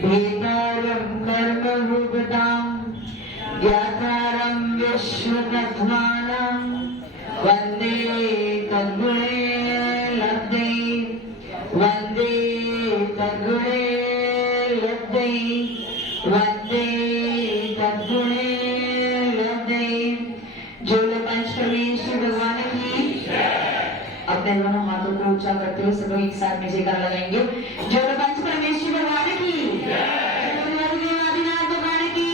भेदारं कर्मभुगतां ज्ञातारं विश्वतत्त्वानां वन्दे तद्गुणे लब्धे वन्दे तद्गुणे लब्धे वन्दे तद्गुणे लब्धे। जो लोग पंचपरमेश्वर भगवान की अपने दोनों हाथों को ऊंचा करते हुए सब लोग एक साथ में जयकारा लगाएंगे। जो लोग पंच परमेश्वर भगवान की, आदिनाथ भगवान की,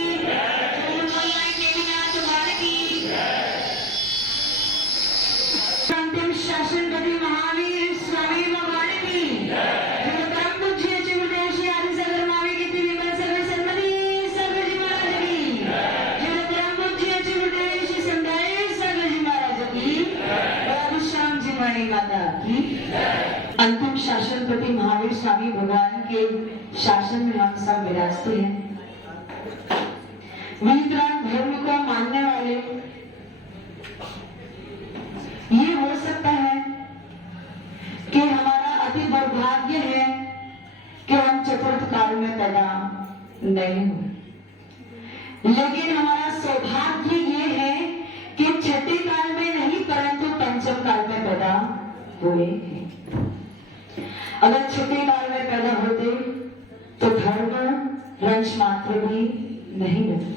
देवीनाथ भगवान की, अंतिम शासनपति महावीर स्वामी भगवान की, जो परम पूज्य चिवदेशी आदि सगर मावी की विमल सर्व सन्मति सर्वजी महाराज की, जो परम पूज्य चिवदेशी संदाय सर्वजी महाराज की, श्याम जी मणि माता की। अंतिम शासनपति महावीर स्वामी भगवान के शासन में हम सब विराजते हैं। वीतराग धर्म को मानने वाले ये हो सकता है कि हमारा अति दुर्भाग्य है कि हम चतुर्थ काल में पैदा नहीं हुए, लेकिन हमारा सौभाग्य ये है कि छठे काल में नहीं परंतु पंचम काल में पैदा हुए हैं। अगर छठे काल में पैदा होते तो धर्म रंश मात्र भी नहीं मिलता।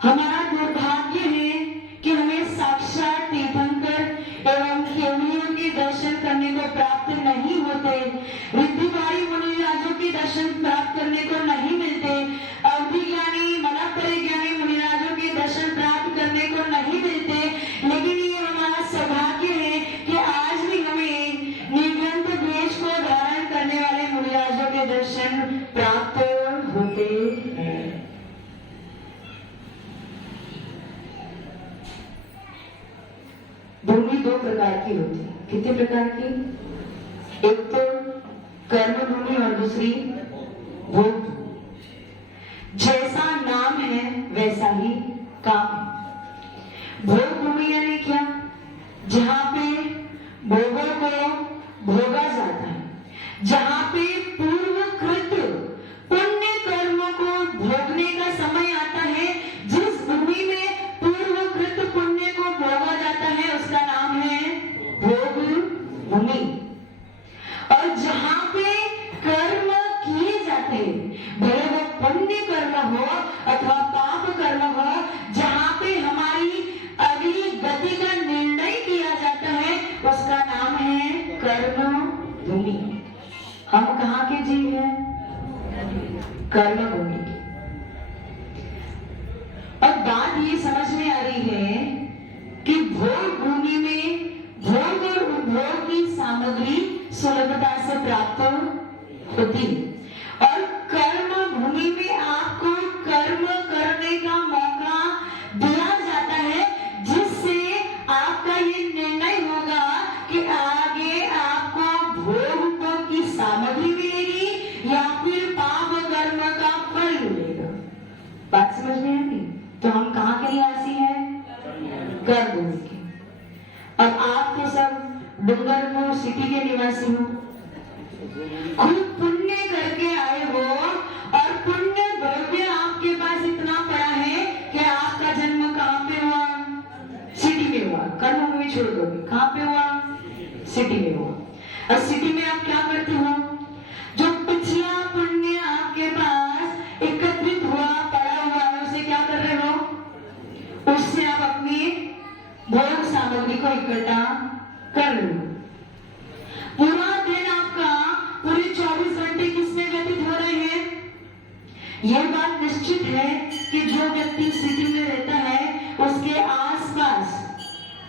हमारा दुर्भाग्य है कि हमें साक्षात तीर्थंकर एवं केवलियों के दर्शन करने को प्राप्त नहीं होते, रिद्धिवारी मुनिराजों के दर्शन प्राप्त करने को नहीं मिलते, अवधि ज्ञानी मला परिज्ञानी मुनिराजों के दर्शन प्राप्त करने को नहीं मिलते। लेकिन ये हमारा सौभाग्य है कि आज भी हमें निर्ग्रंथ वेश को धारण करने वाले मुनिराजों के दर्शन प्राप्त होते हैं। भूमि दो प्रकार की होती है। कितने प्रकार की? एक तो कर्म भूमि और दूसरी भोग भूमि। जैसा नाम है वैसा ही काम है। भोग भूमि यानी क्या? जहां पे भोगों को भोगा जाता है, जहां पे पूर्वकृत पुण्य कर्मों को भोगने का समय आता है, जिस भूमि में पूर्वकृत पुण्य को भोगा जाता है उसका नाम है भोग भूमि। और जहां पे कर्म किए जाते हैं, भले वो पुण्य कर्म हो अथवा पाप कर्म हो, जहां पे हमारी अगली गति का निर्णय किया जाता है उसका नाम है कर्म भूमि। हम कहाँ के जीव हैं? कर्म भूमि के। और बात ये समझ में आ रही है कि भोग भूमि में भोग और उपभोग की सामग्री सुलभता से प्राप्त होती है, और कर्म भूमि में आपको कर्म करने का मौका दिया जाता है, जिससे आपका ये निर्णय होगा कि आगे आपको भोग की सामग्री मिलेगी या फिर पाप कर्म का फल मिलेगा। बात समझ में आती? तो हम कहाँ के निवासी हैं? कर्म भूमि के। अब आप तो सब डूंगरपुर सिटी के निवासी हो, खूब पुण्य करके आए हो और पुण्य द्रव्य आपके पास इतना पड़ा है कि आपका जन्म कहाँ पे हुआ? सिटी में हुआ। कर्म भूमि छोड़ दोगे, कहाँ पे हुआ? सिटी में हुआ। और सिटी में आप क्या करते हो? जो पिछला पुण्य आपके पास एकत्रित हुआ पड़ा हुआ है उसे क्या कर रहे हो? उससे आप अपनी भोग सामग्री को इकट्ठा कर रहे हो। पूरा दिन आपका पूरे 24 घंटे किसमें व्यतीत हो रहे हैं? यह बात निश्चित है कि जो व्यक्ति सिटी में रहता है उसके आसपास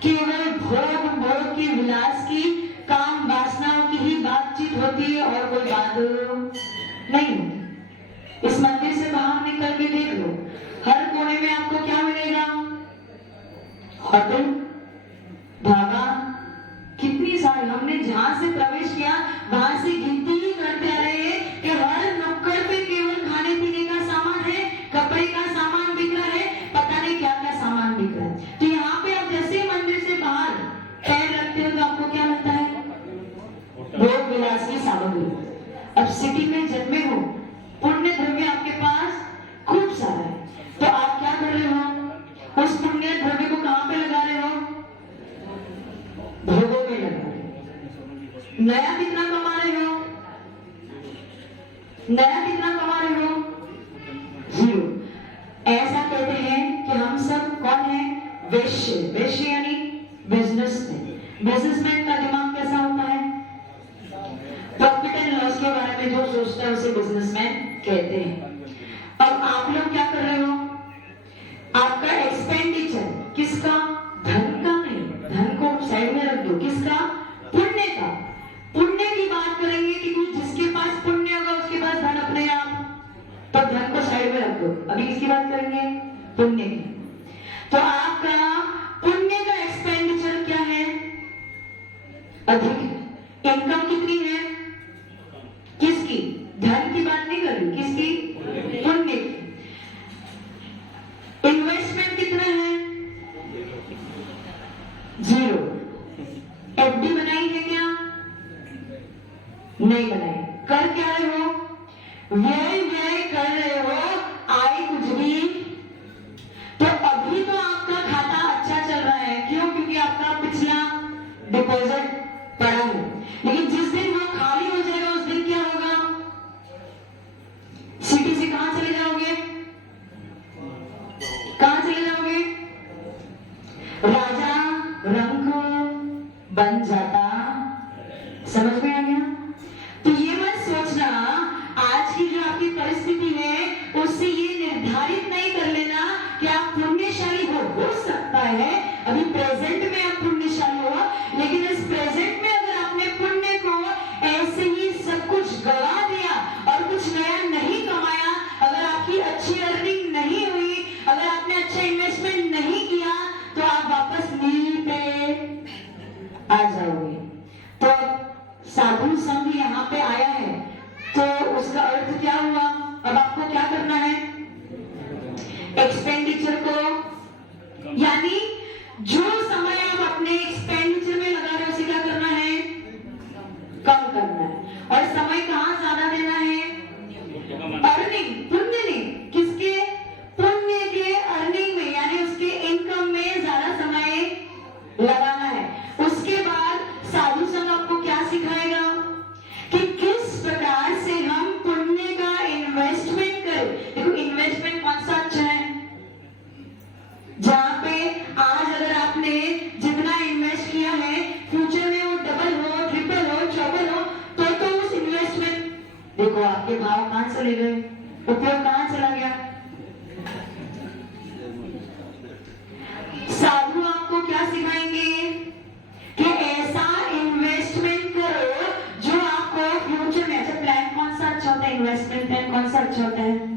केवल भोग भोग की विलास की काम वासनाओं की ही बातचीत होती है और कोई बात नहीं होती। इस मंदिर से बाहर निकल के देख लो, हर कोने में आपको क्या मिलेगा? होटल, ढाबा, कितनी सारी। हमने जहां से प्रवेश किया वहां से गिनती ही करते आ रहे हैं कि हर नुक्कड़ पे केवल खाने पीने का सामान है, कपड़े का सामान बिक रहा है, पता नहीं क्या क्या सामान बिक रहा है। तो यहाँ पे आप जैसे मंदिर से बाहर पैर रखते हो तो आपको क्या लगता है? भोग विलास की सामग्री। सिटी में जन्मे हो, पुण्य द्रव्य आपके पास खूब सारा है, तो आप क्या कर रहे हो? उस पुण्य द्रव्य को कहां पे लगा रहे हो? भोगों में लगा रहे हो। नया कितना कमा रहे हो? नया कितना कमा रहे हो? 0। ऐसा कहते हैं कि हम सब कौन है? वैश्य। वैश्य यानी बिजनेसमैन। बिजनेसमैन का दिमाग कैसा होता है? प्रॉफिट एंड लॉस के बारे में जो सोचता है उसे बिजनेसमैन कहते हैं। अब आप लोग क्या कर रहे हो? आपका एक्सपेंडिचर किसका? धन का नहीं, धन को साइड में रख दो। किसका? पुण्य का। पुण्य की बात करेंगे कि जिसके पास पुण्य होगा उसके पास धन अपने आप, तो धन को साइड में रख दो। अभी इसकी बात करेंगे पुण्य की। तो आपका पुण्य का एक्सपेंडिचर क्या है? अधिक। इनकम कितनी है? किसकी? धन की बात नहीं कर रही, किसकी? पुण्य की। इन्वेस्टमेंट कितना है? 0। एफडी बनाई है क्या? नहीं बनाई। कर क्या रहे हो? व्यय व्यय कर रहे हो, आय कुछ भी। तो अभी तो आपका खाता अच्छा चल रहा है, क्यों? क्योंकि आपका पिछला डिपॉजिट पड़ा है। लेकिन जिस दिन वो खाली हो जाएगा उस दिन क्या होगा? सिटी से कहां चले जाओगे? कहां चले जाओगे? राजा रंक बन जाता। समझ में आ गया? तो ये मत सोचना आज की जो आपकी परिस्थिति है उससे ये निर्धारित नहीं कर लेना कि आप पुण्यशाली हो सकता है अभी प्रेजेंट में आप पुण्यशाली हो, लेकिन इस प्रेजेंट में अगर आपने पुण्य को ऐसे ही सब कुछ गवा दिया और कुछ नया नहीं कमाया, अगर आपकी अच्छी अर्निंग नहीं हुई, अगर आपने अच्छा इन्वेस्टमेंट नहीं किया, तो आप वापस नील पे आ जाओगे। तो साधु संघ यहाँ पे आया है, तो उसका अर्थ क्या हुआ? अब आपको क्या करना है? एक्सपेंडिचर को, यानी जो समय आप अपने एक्सपेंडिचर में लगा रहे हो उसे क्या करना है? कम करना है। और समय कहां ज्यादा देना है? अर्निंग, पुण्य नहीं, किसके? पुण्य के अर्निंग में, यानी उसके इनकम में ज्यादा समय लगाना है। उसके बाद साधु संघ आपको क्या सिखाएगा कि किस प्रकार से हम पुण्य का इन्वेस्टमेंट करें। देखो इन्वेस्टमेंट कौन सा अच्छा है? जहां पे आज अगर आपने जितना इन्वेस्ट किया है फ्यूचर में वो डबल हो, ट्रिपल हो, चौबल हो, तो उस इन्वेस्टमेंट, देखो आपके भाव कहां चले गए, उपयोग कहां चला गया। साधु आपको क्या सिखाएंगे कि ऐसा इन्वेस्टमेंट करो जो आपको फ्यूचर में, अच्छा प्लान कौन सा अच्छा होता है? इन्वेस्टमेंट प्लान कौन सा अच्छा होता है?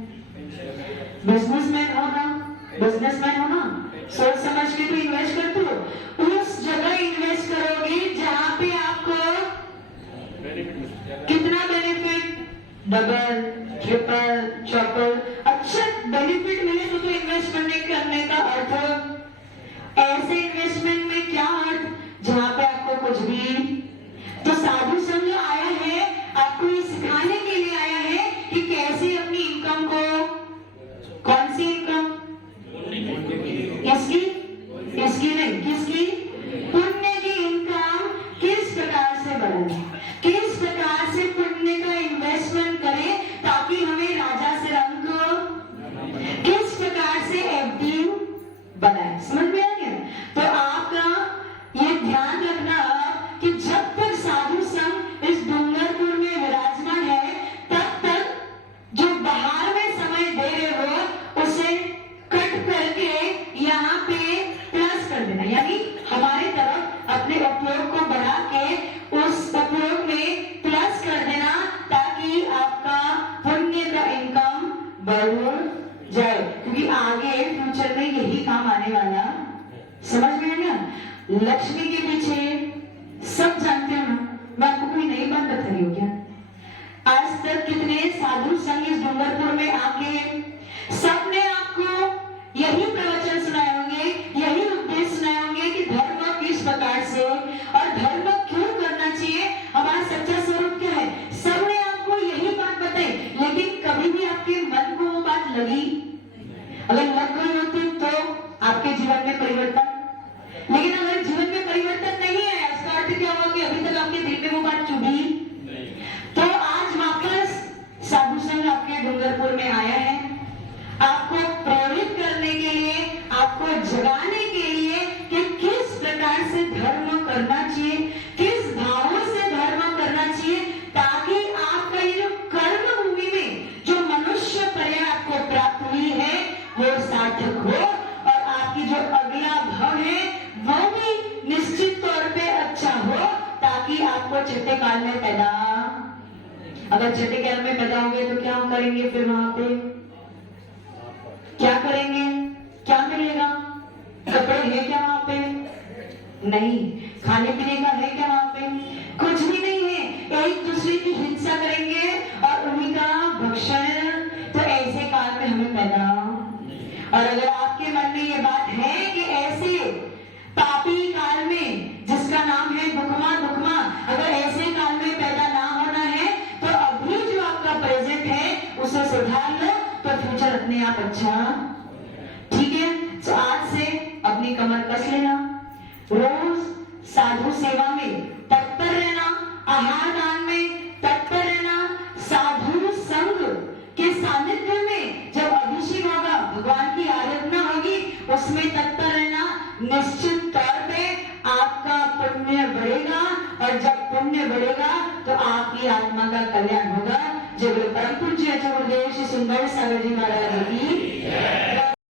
बिजनेसमैन हो ना, बिजनेसमैन हो ना, सोच समझ के तो इन्वेस्ट करते हो। उस जगह इन्वेस्ट करोगे जहां पे आपको कितना बेनिफिट? डबल, ट्रिपल, चौपल, अच्छा बेनिफिट मिले तो इन्वेस्ट करने का अर्थ। ऐसे इन्वेस्टमेंट में क्या अर्थ? जहां पे आपको कुछ भी। तो साधु संघ आया है आपको ये सिखाने के लिए आया है कि कैसे अपनी इनकम को, कौन सी इनकम? इसकी, इसकी नहीं, किसकी? पुण्य की इनकम किस प्रकार से बढ़ाए, किस प्रकार से पुण्य का इन्वेस्टमेंट करें ताकि हमें राजा से रंग, किस प्रकार से एफडी बनाए। समझ में आ गया? तो आपका ये ध्यान रखना कि जब तक साधु संघ इस डूंगरपुर में विराजमान है तब तक जो बाहर में समय दे रहे हो उसे कट करके यहाँ पे प्लस कर देना, यानी हमारे तरफ अपने उपयोग को बढ़ा के उस उपयोग में प्लस कर देना ताकि आपका पुण्य का इनकम बढ़ जाए, क्योंकि आगे फ्यूचर में यही काम आने वाला। समझ में आया? लक्ष्मी के पीछे सब जानते हो ना, मैं आपको कोई नई बात बता रही हूँ क्या? आज तक कितने साधु संघ इस डूंगरपुर में आके सबने आपको यही प्रवचन सुनाए होंगे, यही उपदेश सुनाए होंगे कि धर्म किस प्रकार से और धर्म क्यों करना चाहिए, हमारा सच्चा स्वरूप क्या है। सबने आपको यही अगर छठे ज्ञान में पैदा हो गए तो क्या करेंगे फिर वहां पे? क्या करेंगे? क्या मिलेगा? कपड़े हैं क्या वहां पे? नहीं। खाने पीने का है क्या वहां पे? कुछ भी नहीं है। एक दूसरे की हिंसा करेंगे और उन्हीं का भक्षण। तो ऐसे काल में हमें पैदा, और अगर आपके मन में ये बात है कि ऐसे पापी काल में जिसका नाम है दुखमा दुखमा, अगर ऐसे काल में पैदा ना होना है तो अभी जो आपका प्रेजेंट है उसे सुधार लो, तो फ्यूचर अपने आप अच्छा। ठीक है, तो आज से अपनी कमर कस लेना, रोज साधु सेवा में तत्पर रहना, आहार दान में तत्पर रहना, साधु संग के सानिध्य में जब अभिषेक होगा, भगवान की आराधना होगी, उसमें तत्पर रहना। निश्चित तौर पे आपका पुण्य बढ़ेगा, और जब पुण्य बढ़ेगा तो आपकी आत्मा का कल्याण होगा। जब परम पूज्य गुरुदेव श्री सुंदर सागर जी महाराज की